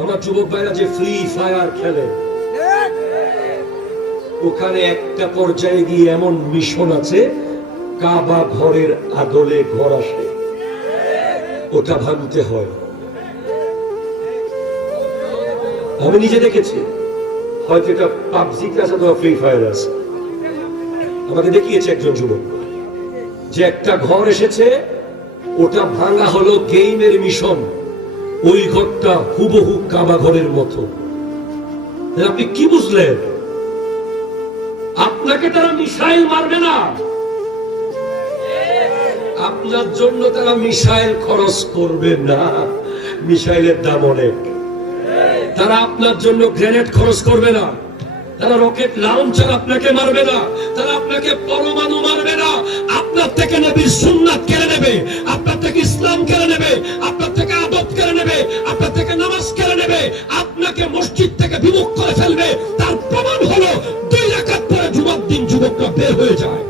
আমার যুবক ভাইরা যে ফ্রি ফায়ার খেলে, ওখানে একটা পর্যায়ে গিয়ে এমন মিশন আছে, কাবা ঘরের আদলে ঘর আসে, ওটা ভাঙতে হয়। আমি নিজে দেখেছি, হয়তো এটা পাবজিতে আছে অথবা ফ্রি ফায়ার আছে। আমাকে দেখিয়েছে একজন যুবক যে একটা ঘর এসেছে, ওটা ভাঙা হলো গেইমের মিশন। ওই ঘরটা হুবহু কাবা ঘরের মতো। আপনি কি বুঝলেন? আপনাকে তারা মিসাইল মারবে না, আপনার জন্য তারা মিসাইল খরচ করবে না। মিসাইলের দাম অনেক। তারা আপনার জন্য গ্রেনেড খরচ করবে না, তারা রকেট লঞ্চার আপনাকে মারবে না, তারা আপনাকে পরমাণু মারবে না। আপনার থেকে নবীর সুন্নাত কেড়ে নেবে, আপনার থেকে ইসলাম কেড়ে নেবে, আপনার থেকে আদব কেড়ে নেবে, আপনার থেকে নামাজ কেড়ে নেবে, আপনাকে মসজিদ থেকে বিমুখ করে ফেলবে। তার প্রমাণ হলো 2 রাকাত পরে জুমার দিন যুবকরা বের হয়ে যায়।